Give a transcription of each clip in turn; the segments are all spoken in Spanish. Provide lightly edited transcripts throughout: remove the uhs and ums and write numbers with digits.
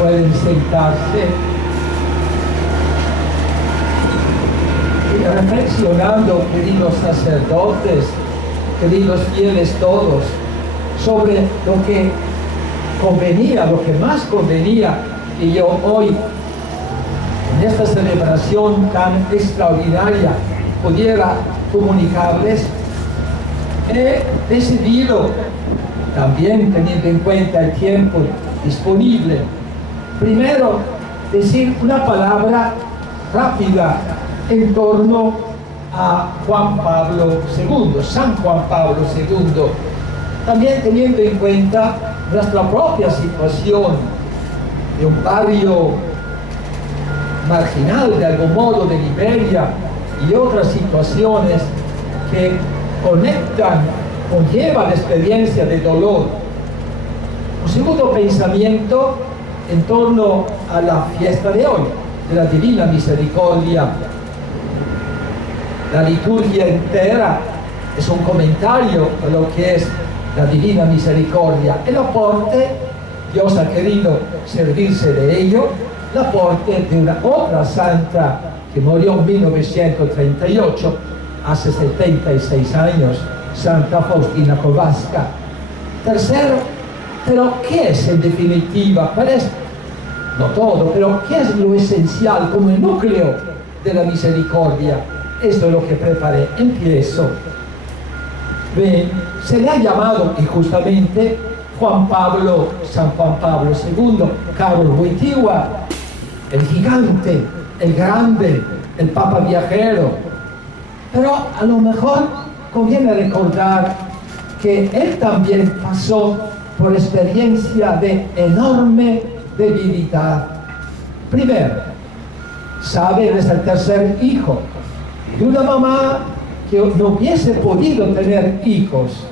pueden sentarse y reflexionando, queridos sacerdotes, queridos fieles todos, sobre lo que convenía, lo que más convenía que yo hoy, en esta celebración tan extraordinaria, pudiera comunicarles. He decidido, también teniendo en cuenta el tiempo disponible, primero decir una palabra rápida en torno a Juan Pablo II, San Juan Pablo II, también teniendo en cuenta nuestra propia situación de un barrio marginal de algún modo de Liberia y otras situaciones que conllevan la experiencia de dolor. Un segundo pensamiento en torno a la fiesta de hoy, de la Divina Misericordia. La liturgia entera es un comentario a lo que es la Divina Misericordia. El aporte, Dios ha querido servirse de ello, el aporte de una otra santa que murió en 1938, hace 76 años, Santa Faustina Kowalska. Tercero, pero ¿qué es en definitiva? ¿Cuál es? No todo, pero ¿qué es lo esencial como el núcleo de la misericordia? Esto es lo que preparé. Empiezo. Ven, se le ha llamado injustamente San Juan Pablo II, Karol Wojtyła, el gigante, el grande, el Papa viajero. Pero a lo mejor conviene recordar que él también pasó por experiencia de enorme debilidad. Primero, sabe, él es el tercer hijo de una mamá que no hubiese podido tener hijos,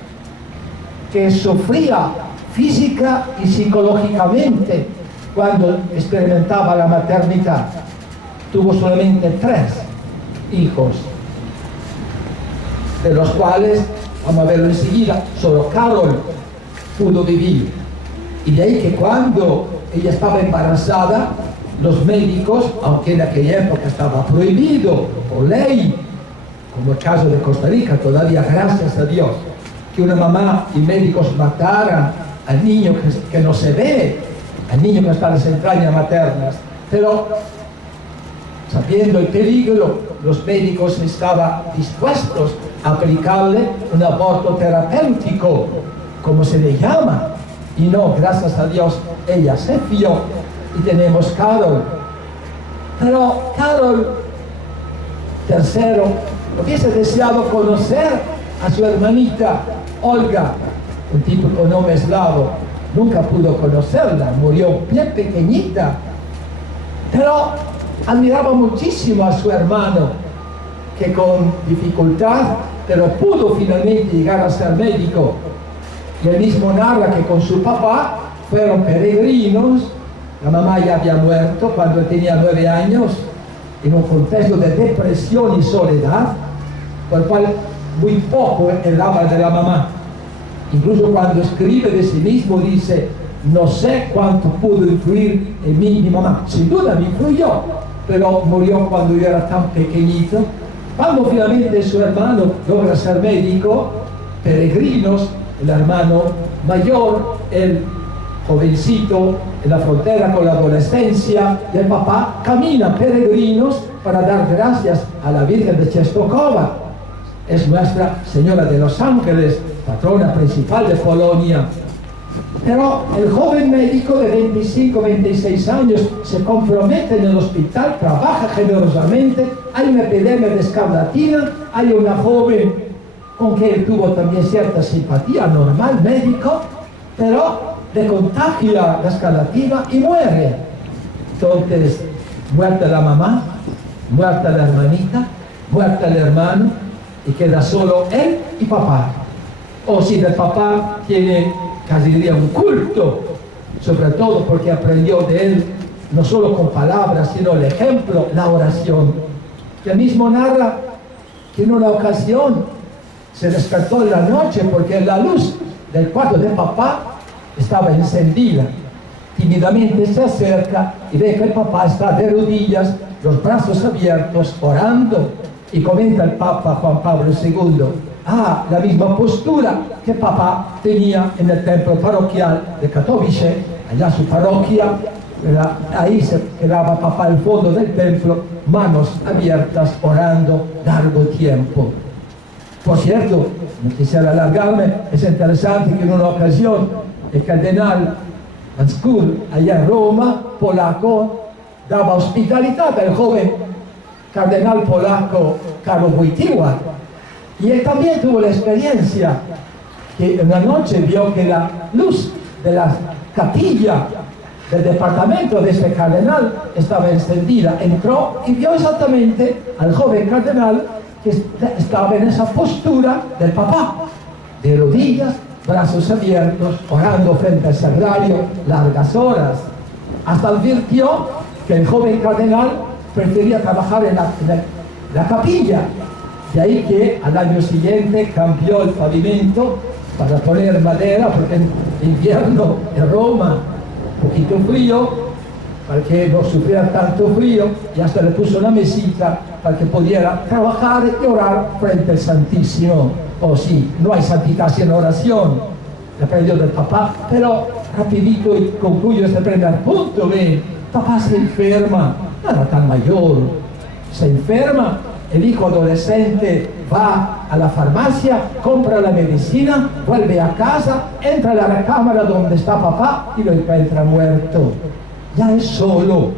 que sufría física y psicológicamente cuando experimentaba la maternidad. Tuvo solamente 3 hijos, de los cuales, vamos a verlo enseguida, solo Karol pudo vivir. Y de ahí que cuando ella estaba embarazada, los médicos, aunque en aquella época estaba prohibido por ley, como el caso de Costa Rica, todavía gracias a Dios, que una mamá y médicos mataran al niño que no se ve, al niño que está en las entrañas maternas, pero sabiendo el peligro, los médicos estaban dispuestos a aplicarle un aborto terapéutico, como se le llama, y no, gracias a Dios, ella se fió y tenemos Karol. Pero Karol, tercero, hubiese deseado conocer a su hermanita Olga, un tipo con nombre eslavo. Nunca pudo conocerla, murió bien pequeñita, pero admiraba muchísimo a su hermano, que con dificultad, pero pudo finalmente llegar a ser médico. Y él mismo narra que con su papá fueron peregrinos. La mamá ya había muerto cuando él tenía 9 años, en un contexto de depresión y soledad, por el cual muy poco él habla de la mamá. Incluso cuando escribe de sí mismo dice: no sé cuánto pudo influir en mí mi mamá. Sin duda me influyó, pero murió cuando yo era tan pequeñito. Cuando finalmente su hermano logra ser médico, peregrinos, el hermano mayor, el jovencito en la frontera con la adolescencia, y el papá camina peregrinos para dar gracias a la Virgen de Częstochowa. Es Nuestra Señora de los Ángeles, patrona principal de Polonia. Pero el joven médico de 25-26 años se compromete en el hospital, trabaja generosamente, hay una epidemia de escarlatina, hay una joven con que él tuvo también cierta simpatía, normal, médico, pero le contagia la escarlatina y muere. Entonces, muerta la mamá, muerta la hermanita, muerta el hermano, y queda solo él y papá. O si el papá tiene, casi diría, un culto, sobre todo porque aprendió de él, no solo con palabras, sino el ejemplo, la oración. Y él mismo narra que en una ocasión se despertó en la noche porque la luz del cuarto de papá estaba encendida. tímidamente se acerca y ve que el papá está de rodillas, los brazos abiertos, orando. Y comenta el Papa Juan Pablo II, la misma postura que papá tenía en el templo parroquial de Katowice, allá su parroquia, ahí se quedaba papá al fondo del templo, manos abiertas, orando largo tiempo. Por cierto, no quisiera alargarme, es interesante que en una ocasión el cardenal Anskur, allá en Roma, polaco, daba hospitalidad al joven cardenal polaco Karol Wojtyła. Y él también tuvo la experiencia que una noche vio que la luz de la capilla del departamento de este cardenal estaba encendida. Entró y vio exactamente al joven cardenal que estaba en esa postura del papá, de rodillas, brazos abiertos, orando frente al sagrario largas horas. Hasta advirtió que el joven cardenal prefería trabajar en la capilla. De ahí que al año siguiente cambió el pavimento para poner madera, porque en invierno en Roma, un poquito frío, para que no sufriera tanto frío, y hasta le puso una mesita para que pudiera trabajar y orar frente al Santísimo. Sí, no hay santidad sin oración, le aprendió del papá. Pero rapidito y concluyo este primer punto, papá se enferma, no era tan mayor, se enferma, el hijo adolescente va a la farmacia, compra la medicina, vuelve a casa, entra a la recámara donde está papá y lo encuentra muerto. Ya es solo.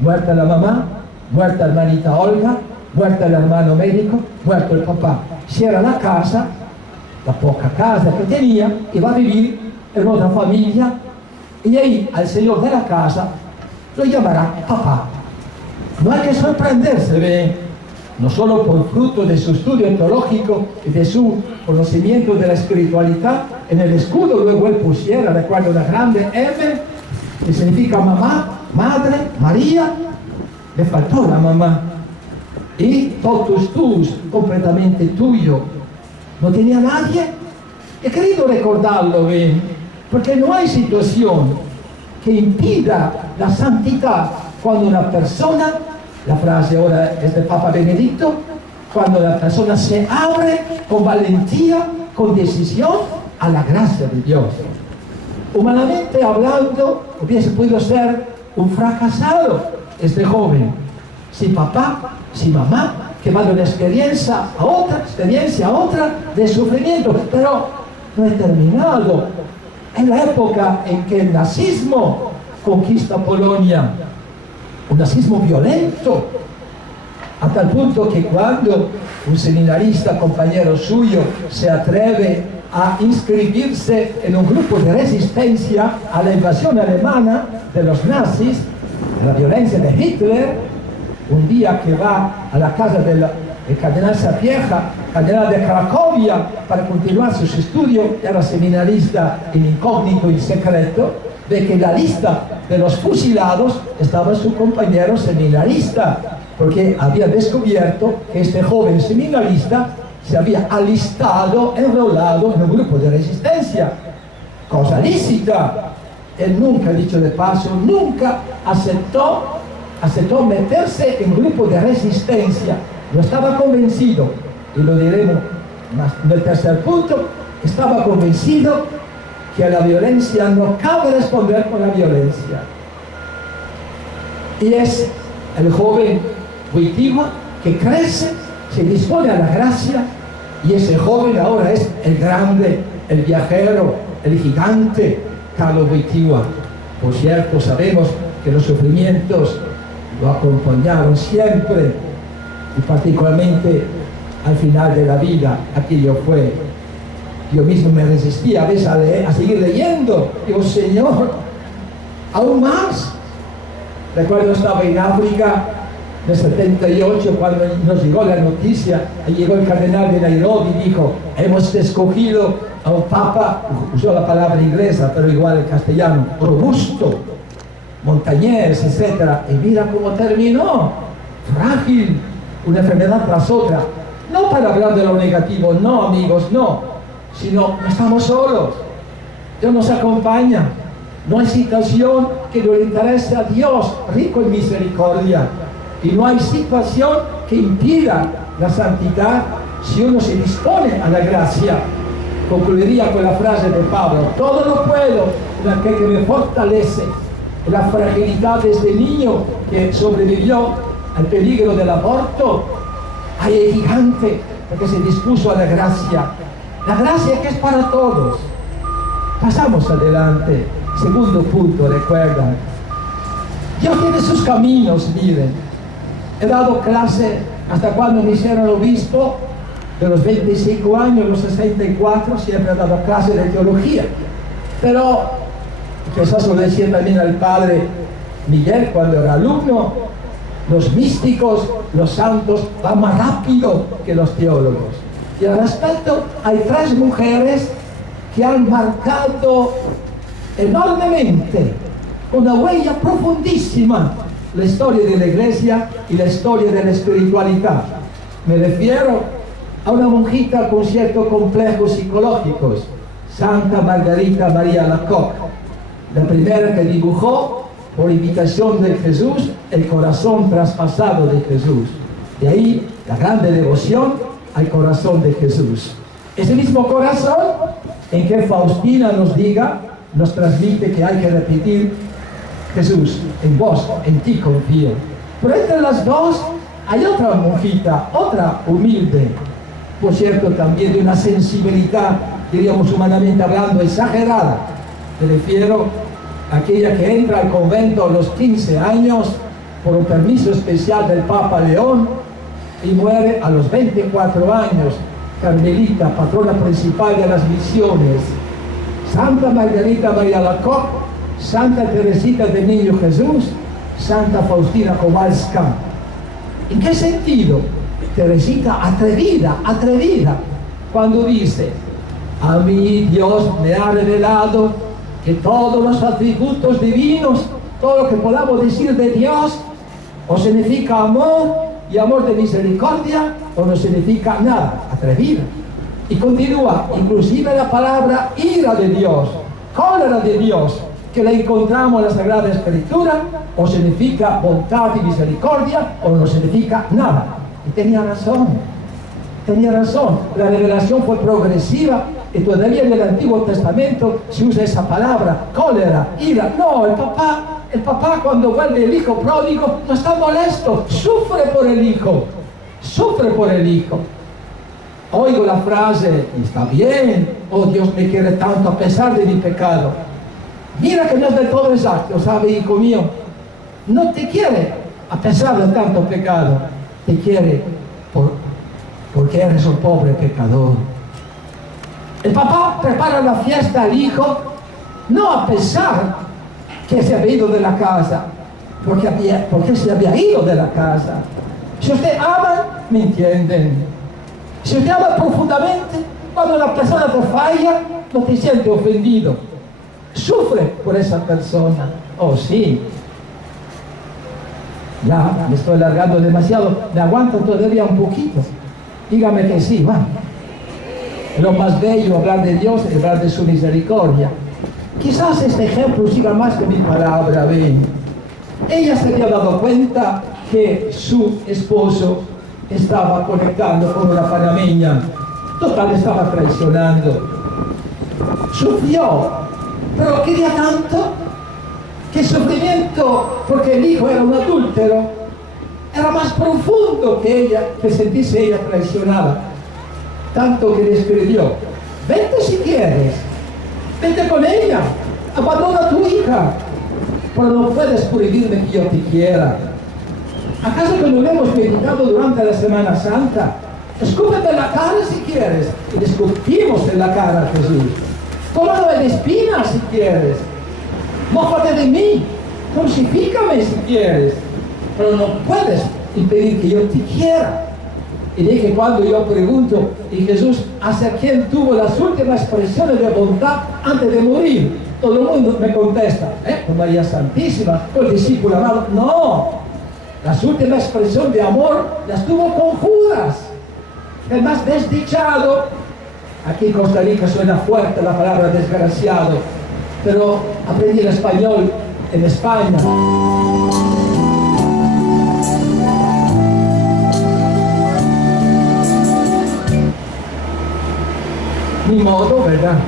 Muerta la mamá, muerta la hermanita Olga, muerta el hermano médico, muerto el papá. Cierra la casa, la poca casa que tenía, y va a vivir en otra familia, y ahí al señor de la casa lo llamará papá. No hay que sorprenderse, no solo por fruto de su estudio teológico y de su conocimiento de la espiritualidad. En el escudo luego él pusiera, recuerdo, una grande M, que significa mamá, madre, María. Le faltó la mamá. Y totus tus, completamente tuyo. No tenía nadie. He querido recordarlo, porque no hay situación que impida la santidad cuando una persona, la frase ahora es de Papa Benedicto, cuando la persona se abre con valentía, con decisión a la gracia de Dios. Humanamente hablando, hubiese podido ser un fracasado este joven. Si papá, si mamá, que va de una experiencia a otra de sufrimiento. Pero no he terminado. En la época en que el nazismo conquista Polonia, un nazismo violento, a tal punto que cuando un seminarista, compañero suyo, se atreve a inscribirse en un grupo de resistencia a la invasión alemana de los nazis, de la violencia de Hitler, un día que va a la casa del cardenal Sapieha, cardenal de Cracovia, para continuar sus estudios, era seminarista en incógnito y secreto, ve que en la lista de los fusilados estaba su compañero seminarista, porque había descubierto que este joven seminarista se había alistado, enrolado en un grupo de resistencia, cosa lícita. Él nunca, dicho de paso, nunca aceptó meterse en un grupo de resistencia. No estaba convencido, y lo diremos en el tercer punto, estaba convencido que a la violencia no cabe responder con la violencia. Y es el joven Wojtyła que crece, se dispone a la gracia, y ese joven ahora es el grande, el viajero, el gigante Karol Wojtyła. Por cierto, sabemos que los sufrimientos lo acompañaron siempre, y particularmente al final de la vida. Aquello fue, yo mismo me resistía a veces a seguir leyendo. Digo, Señor, aún más. Recuerdo, estaba en África en el 78, cuando nos llegó la noticia, llegó el cardenal de Nairobi y dijo, hemos escogido a un papa, usó la palabra inglesa, pero igual en castellano, robusto, montañés, etc. Y mira cómo terminó, frágil, una enfermedad tras otra. No para hablar de lo negativo, no, amigos, no, sino no estamos solos. Dios nos acompaña. No hay situación que no le interese a Dios, rico en misericordia. Y no hay situación que impida la santidad si uno se dispone a la gracia. Concluiría con la frase de Pablo: todo lo puedo en aquel que me fortalece. En la fragilidad de este niño que sobrevivió al peligro del aborto, hay el gigante que se dispuso a la gracia que es para todos. Pasamos adelante. Segundo punto, recuerdan, Dios tiene sus caminos. Miren, he dado clase hasta cuando me hicieron obispo, de los 25 años, los 64, siempre he dado clase de teología. Pero, quizás lo decía también al padre Miguel cuando era alumno, los místicos, los santos, van más rápido que los teólogos. Y al respecto, hay 3 mujeres que han marcado enormemente, una huella profundísima, la historia de la Iglesia y la historia de la espiritualidad. Me refiero a una monjita con ciertos complejos psicológicos, Santa Margarita María Alacoque, la primera que dibujó, por invitación de Jesús, el corazón traspasado de Jesús. De ahí la grande devoción al corazón de Jesús. Ese mismo corazón en que Faustina nos transmite que hay que repetir: Jesús, en vos, en ti confío. Pero entre las dos hay otra monjita, otra humilde, por cierto también de una sensibilidad, diríamos humanamente hablando, exagerada. Me refiero a aquella que entra al convento a los 15 años por un permiso especial del Papa León y muere a los 24 años, carmelita, patrona principal de las misiones. Santa Margarita María Alacoque, Santa Teresita del Niño Jesús, Santa Faustina Kowalska. ¿En qué sentido? Teresita atrevida, cuando dice: a mí Dios me ha revelado que todos los atributos divinos, todo lo que podamos decir de Dios, o significa amor y amor de misericordia, o no significa nada. Atrevida. Y continúa: inclusive la palabra ira de Dios, cólera de Dios, que la encontramos en la Sagrada Escritura, o significa bondad y misericordia, o no significa nada. Y tenía razón. La revelación fue progresiva y todavía en el Antiguo Testamento se usa esa palabra, cólera, ira. No, el papá cuando vuelve el hijo pródigo no está molesto, sufre por el hijo. Oigo la frase: está bien, oh Dios me quiere tanto a pesar de mi pecado. Mira que no es del todo exacto, ¿sabe, hijo mío? No te quiere a pesar de tanto pecado, te quiere porque eres un pobre pecador. El papá prepara la fiesta al hijo, no a pesar que se había ido de la casa, porque se había ido de la casa. Si usted ama, me entienden. Si usted ama profundamente, cuando una persona te falla, no te siente ofendido. Sufre por esa persona. Oh, sí. Ya me estoy alargando demasiado. Me aguanto todavía un poquito. Dígame que sí, va. Lo más bello, hablar de Dios, es hablar de su misericordia. Quizás este ejemplo siga más que mi palabra, ven. Ella se había dado cuenta que su esposo estaba conectando con una panameña. Total, estaba traicionando. Sufrió, pero quería tanto que el sufrimiento, porque el hijo era un adúltero, era más profundo que ella, que sentirse ella traicionada. Tanto que le escribió: vete si quieres, vete con ella, abandona a tu hija, pero no puedes prohibirme que yo te quiera. ¿Acaso que no lo hemos meditado durante la Semana Santa? Escúpete en la cara si quieres, y le escupimos en la cara a Jesús. Tómalo en espinas si quieres, mófate de mí, crucifícame si quieres, pero no puedes impedir que yo te quiera. Y de que cuando yo pregunto, y Jesús, ¿hacia quién tuvo las últimas expresiones de bondad antes de morir? Todo el mundo me contesta, con María Santísima, con el discípulo amado. No, las últimas expresiones de amor las tuvo con Judas, el más desdichado. Aquí en Costa Rica suena fuerte la palabra desgraciado. pero aprendí el español en España. Ni modo, ¿verdad?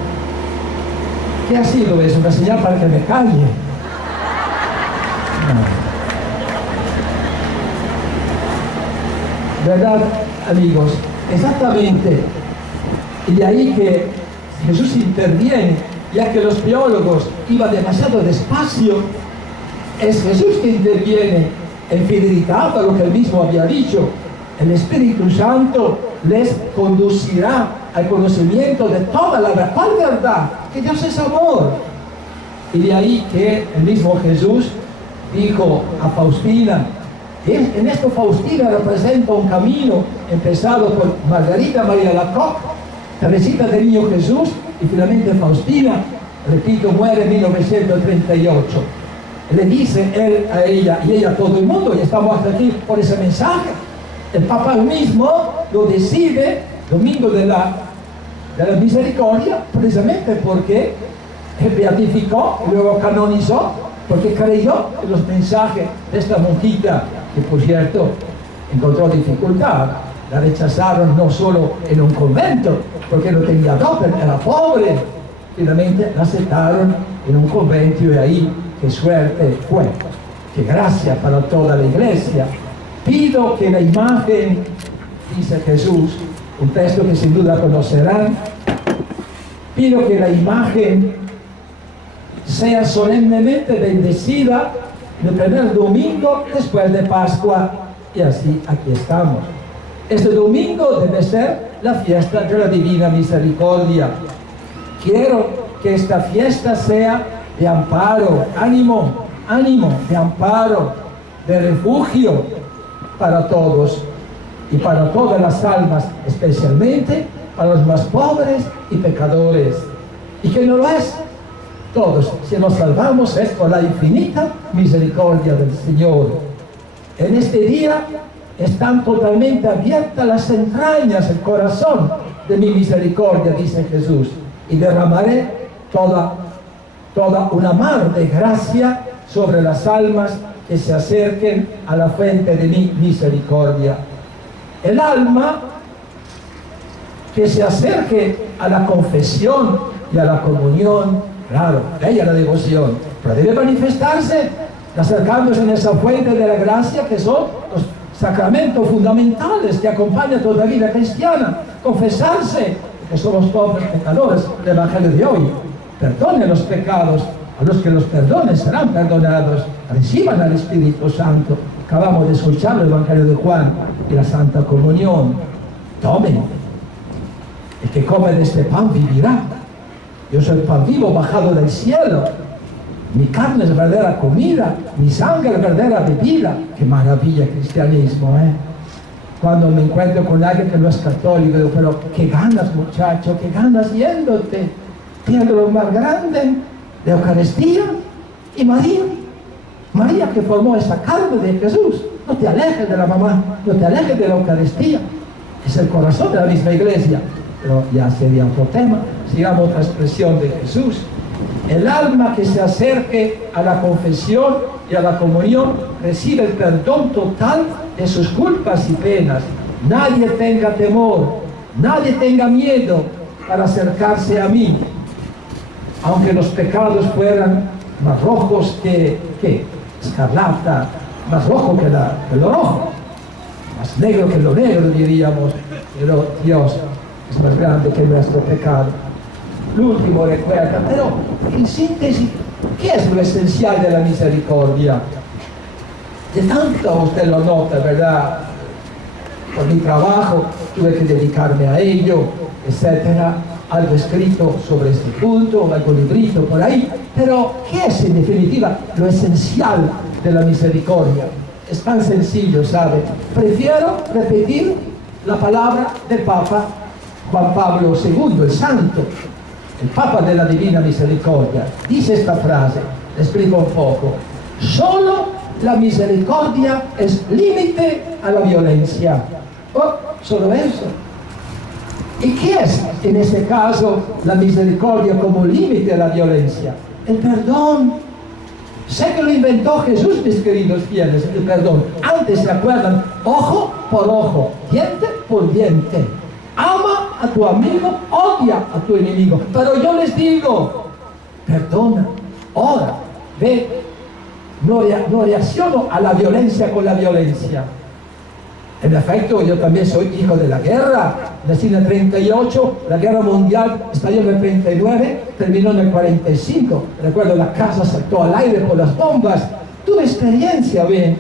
¿Qué ha sido eso? ¿Una señal para que me calle? No. ¿Verdad, amigos? Exactamente. Y de ahí que Jesús interviene, ya que los teólogos iban demasiado despacio. Es Jesús que interviene en fidelidad a lo que él mismo había dicho. El Espíritu Santo les conducirá al conocimiento de toda la verdad. ¿Cuál verdad? Que Dios es amor. Y de ahí que el mismo Jesús dijo a Faustina, en esto Faustina representa un camino empezado por Margarita María Lacoque, Teresita del Niño Jesús, y finalmente Faustina, repito, muere en 1938. Le dice él a ella y ella a todo el mundo, y estamos aquí por ese mensaje. El Papa mismo lo decide, Domingo de la Misericordia, precisamente porque él beatificó y luego canonizó, porque creyó en los mensajes de esta monjita, que por cierto encontró dificultad. La rechazaron no solo en un convento, porque no tenía dote, era pobre. Finalmente la aceptaron en un convento, y ahí qué suerte fue. Qué gracia para toda la iglesia. Pido que la imagen, dice Jesús, un texto que sin duda conocerán, pido que la imagen sea solemnemente bendecida el primer domingo después de Pascua, y así aquí estamos. Este domingo debe ser la fiesta de la Divina Misericordia. Quiero que esta fiesta sea de amparo, ánimo, de amparo, de refugio para todos y para todas las almas, especialmente para los más pobres y pecadores. Y que no lo es todos, si nos salvamos es por la infinita misericordia del Señor. En este día están totalmente abiertas las entrañas, el corazón de mi misericordia, dice Jesús, y derramaré toda una mar de gracia sobre las almas que se acerquen a la fuente de mi misericordia. El alma que se acerque a la confesión y a la comunión, claro, ella la devoción, pero debe manifestarse acercándose en esa fuente de la gracia, que son los sacramentos fundamentales que acompañan toda la vida cristiana. Confesarse que somos pobres pecadores, el Evangelio de hoy. Perdonen los pecados, a los que los perdonen serán perdonados. Reciban al Espíritu Santo. Acabamos de escuchar el Evangelio de Juan y la Santa Comunión. Tomen. El que come de este pan vivirá. Yo soy el pan vivo bajado del cielo. Mi carne es verdadera comida, mi sangre es verdadera bebida. Qué maravilla cristianismo, ¿eh? Cuando me encuentro con alguien que no es católico, digo, pero qué ganas, muchacho, qué ganas yéndote. Tienes lo más grande de Eucaristía y María. María que formó esa carne de Jesús. No te alejes de la mamá, no te alejes de la Eucaristía. Es el corazón de la misma iglesia. Pero ya sería otro tema. Sigamos otra expresión de Jesús. El alma que se acerque a la confesión y a la comunión recibe el perdón total de sus culpas y penas. Nadie tenga temor, nadie tenga miedo para acercarse a mí. Aunque los pecados fueran más rojos que escarlata, más rojo que lo rojo, más negro que lo negro, diríamos, pero Dios es más grande que nuestro pecado. Lo último recuerda, pero en síntesis, ¿qué es lo esencial de la misericordia? De tanto usted lo nota, ¿verdad? Por mi trabajo tuve que dedicarme a ello, etcétera. Algo escrito sobre este punto, algo librito por ahí. Pero, ¿qué es en definitiva lo esencial de la misericordia? Es tan sencillo, ¿sabe? Prefiero repetir la palabra del Papa Juan Pablo II, el Santo, el Papa de la Divina Misericordia. Dice esta frase, le explico un poco. Solo la misericordia es límite a la violencia. Oh, solo eso. ¿Y qué es en este caso la misericordia como límite a la violencia? El perdón. Sé que lo inventó Jesús, mis queridos fieles, el perdón. Antes se acuerdan, ojo por ojo, diente por diente. Ama a tu amigo, odia a tu enemigo. Pero yo les digo, perdona, ora, ve, no reacciono a la violencia con la violencia. En efecto, yo también soy hijo de la guerra. Nací en el 38, la guerra mundial estalló en el 39, terminó en el 45. Recuerdo, la casa saltó al aire por las bombas. Tuve experiencia, ven,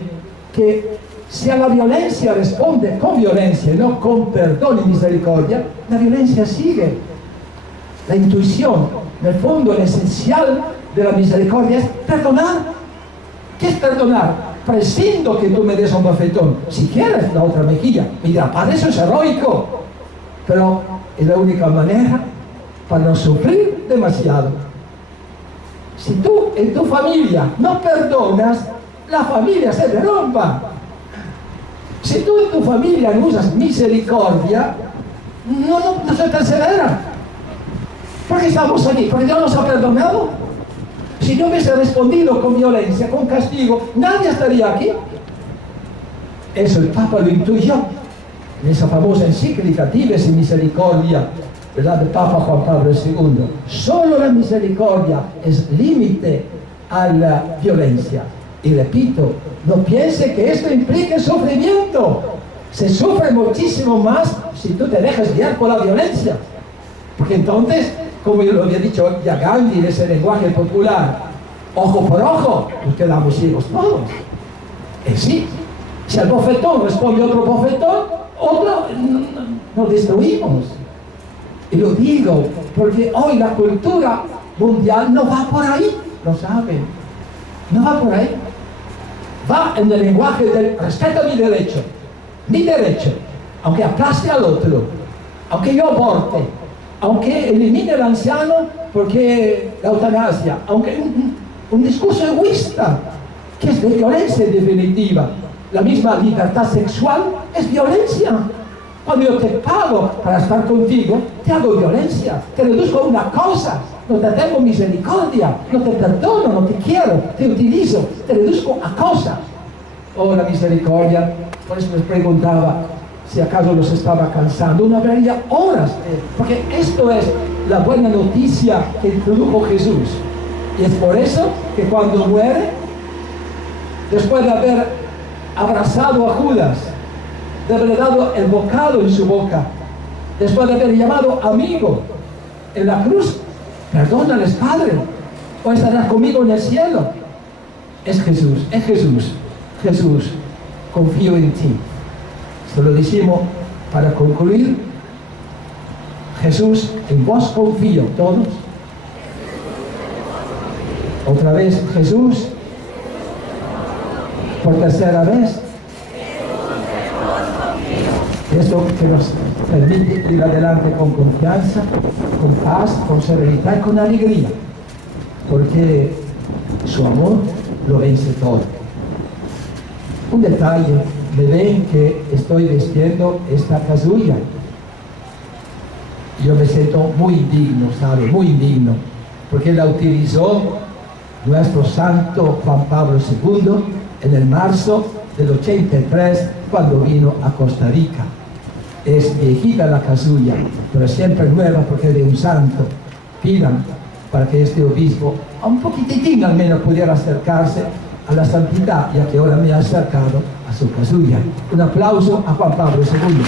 que si a la violencia responde con violencia, no con perdón y misericordia, la violencia sigue. La intuición, en el fondo, el esencial de la misericordia es perdonar. ¿Qué es perdonar? Prescindo que tú me des un bofetón, si quieres la otra mejilla. Mira, padre, eso es heroico, pero es la única manera para no sufrir demasiado. Si tú en tu familia no perdonas, la familia se derrumba. Si tú en tu familia no usas misericordia, no se persevera. ¿Por qué estamos aquí? Porque Dios nos ha perdonado. Si no hubiese respondido con violencia, con castigo, nadie estaría aquí. Eso el Papa lo intuyó en esa famosa encíclica Dives in Misericordia, ¿verdad?, del Papa Juan Pablo II. Solo la misericordia es límite a la violencia. Y repito, no piense que esto implique sufrimiento. Se sufre muchísimo más si tú te dejas guiar por la violencia. Porque entonces, como yo lo había dicho ya Gandhi en ese lenguaje popular, ojo por ojo, nos quedamos ciegos todos. Sí, si al bofetón responde otro bofetón, nos destruimos. Y lo digo porque hoy la cultura mundial no va por ahí, lo saben, no va por ahí. Va en el lenguaje del respeto a mi derecho, aunque aplaste al otro, aunque yo aborte, aunque elimine al anciano porque la eutanasia, aunque un discurso egoísta, que es de violencia en definitiva. La misma libertad sexual es violencia. Cuando yo te pago para estar contigo, te hago violencia, te reduzco a una cosa, no te tengo misericordia, no te perdono, no te quiero, te utilizo, te reduzco a cosas. Oh, la misericordia. Por eso les preguntaba si acaso los estaba cansando. No habría horas, porque esto es la buena noticia que introdujo Jesús. Y es por eso que cuando muere, después de haber abrazado a Judas, de haber dado el bocado en su boca, después de haber llamado amigo en la cruz, perdónales, Padre, o estarás conmigo en el cielo. Es Jesús, es Jesús. Jesús, confío en ti. Esto lo decimos para concluir. Jesús, en vos confío, todos. Otra vez, Jesús, por tercera vez. Esto que nos permite ir adelante con confianza, con paz, con serenidad y con alegría, porque su amor lo vence todo. Un detalle, me ven que estoy vistiendo esta casulla. Yo me siento muy indigno, ¿sabe? Muy indigno, porque la utilizó nuestro santo Juan Pablo II en el marzo del 83, cuando vino a Costa Rica. Es viejita la casulla, pero siempre nueva porque es de un santo. Pidan para que este obispo, a un poquitín al menos, pudiera acercarse a la santidad, ya que ahora me ha acercado a su casulla. Un aplauso a Juan Pablo II.